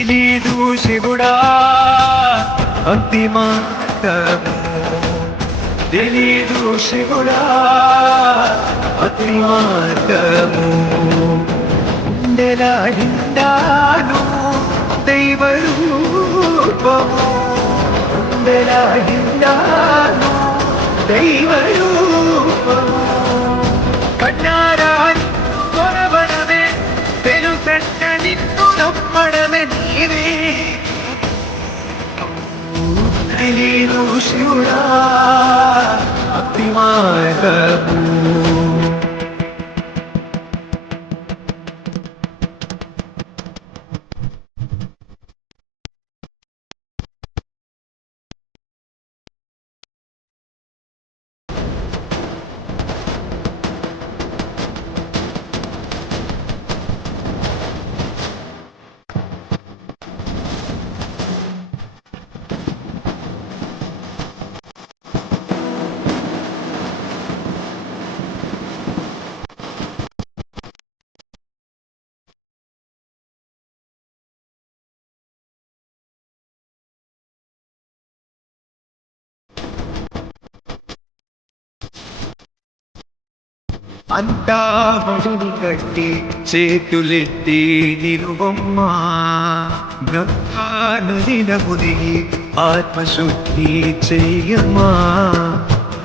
తెలీదు శివుడా అతిమార్గము, తెలీదు శివుడా అతిమార్గము. గుండెల నిండాను దైవ రూపము, గుండెల నిండాను దైవ రూపము. కన్నారా కొనవడమే తెలుసంట నిన్ను నమ్మడమే నీవే. తెలీదు శివుడా అతిమార్గము. అంతా మడిని కట్టి చేతులెత్తి నిలువమ్మా, నదిన మునిగి ఆత్మశుద్ధి చెయ్యమ్మా.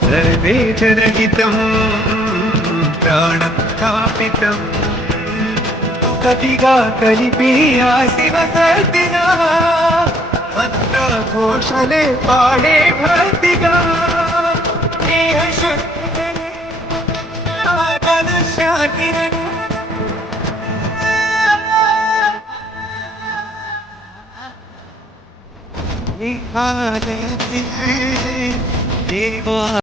సర్వేజనహితం ప్రాణం స్థాపితం, కతిగా కలిపి ఆ శివ సర్దిగా మంత్ర ఘోషలే పాడే భక్తిగా. దేవా